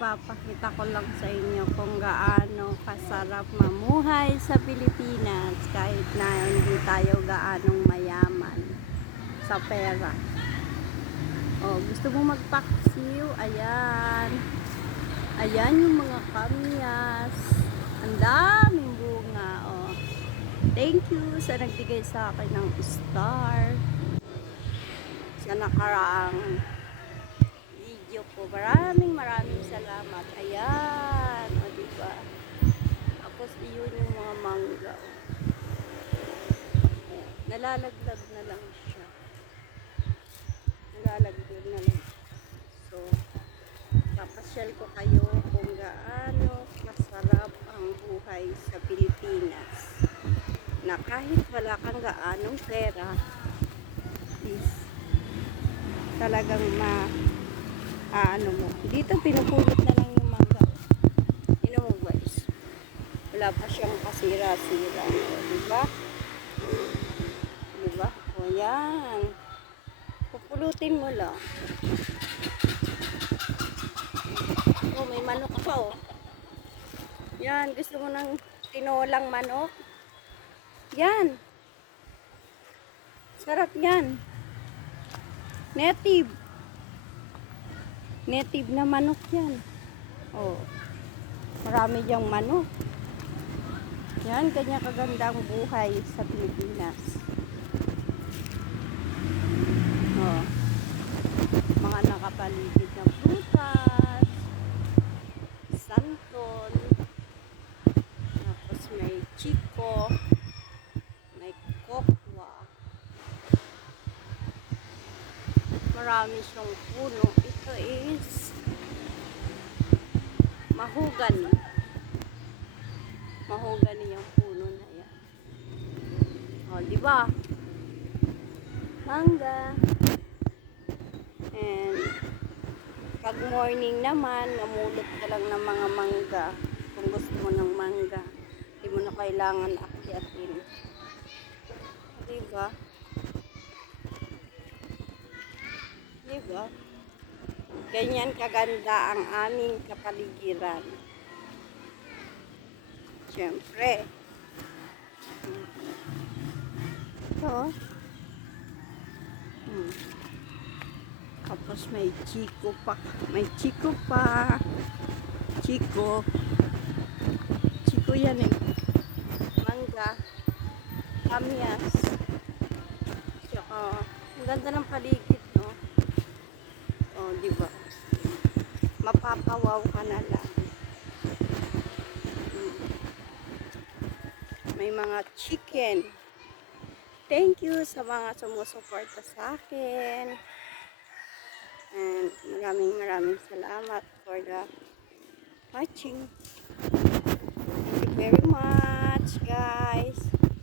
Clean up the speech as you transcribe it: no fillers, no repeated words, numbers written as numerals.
ipapakita ko lang sa inyo kung gaano kasarap mamuhay sa Pilipinas kahit na hindi tayo gaanong mayaman sa pera. Gusto mo magpaksiw? Ayan. Ayan yung mga kamyas. Ang daming bunga. Thank you sa nagbigay sa akin ng star. Sa nakaraang video ko. Maraming salamat. Ayan. Diba? Tapos iyon yung mga mangga. Nalalaglag na lang siya. Nalalaglag na lang. So, papasyal ko kayo kung gaano masarap ang buhay sa Pilipinas. Na kahit wala kang gaanong pera, is talagang mo. Dito pinupulot na lang yung mangga. Tingnan mo guys. Wala pa siyang kasira-sira. Diba? Diba? Yan. Pupulutin mo lang. May manok pa Yan. Gusto mo ng tinolang manok? Yan. Sarap yan. Native. Native na manok yan. Marami diyang manok. Yan, kanya kaganda ang buhay sa Pilipinas. Mga nakapaligid na prutas, santol, tapos may chico, may kokwa. Marami siyang puno. Ito is mahogany. Mahogany yung puno na yan. Diba? Mangga. And pag morning naman, namulot ka lang ng mga mangga. Kung gusto mo ng mangga, hindi mo na kailangan akyatin. Diba? Diba? Ganyan kaganda ang aming kapaligiran. Siyempre. Ito. Tapos may chico pa. May chico pa. Chico. Chico yan Mangga. Kamyas. Tsaka, ang ganda ng paligid, no? Diba? Mapapawaw ka na lang. May mga chicken. Thank you sa mga sumusuporta sa akin. And maraming salamat for the watching. Thank you very much, guys.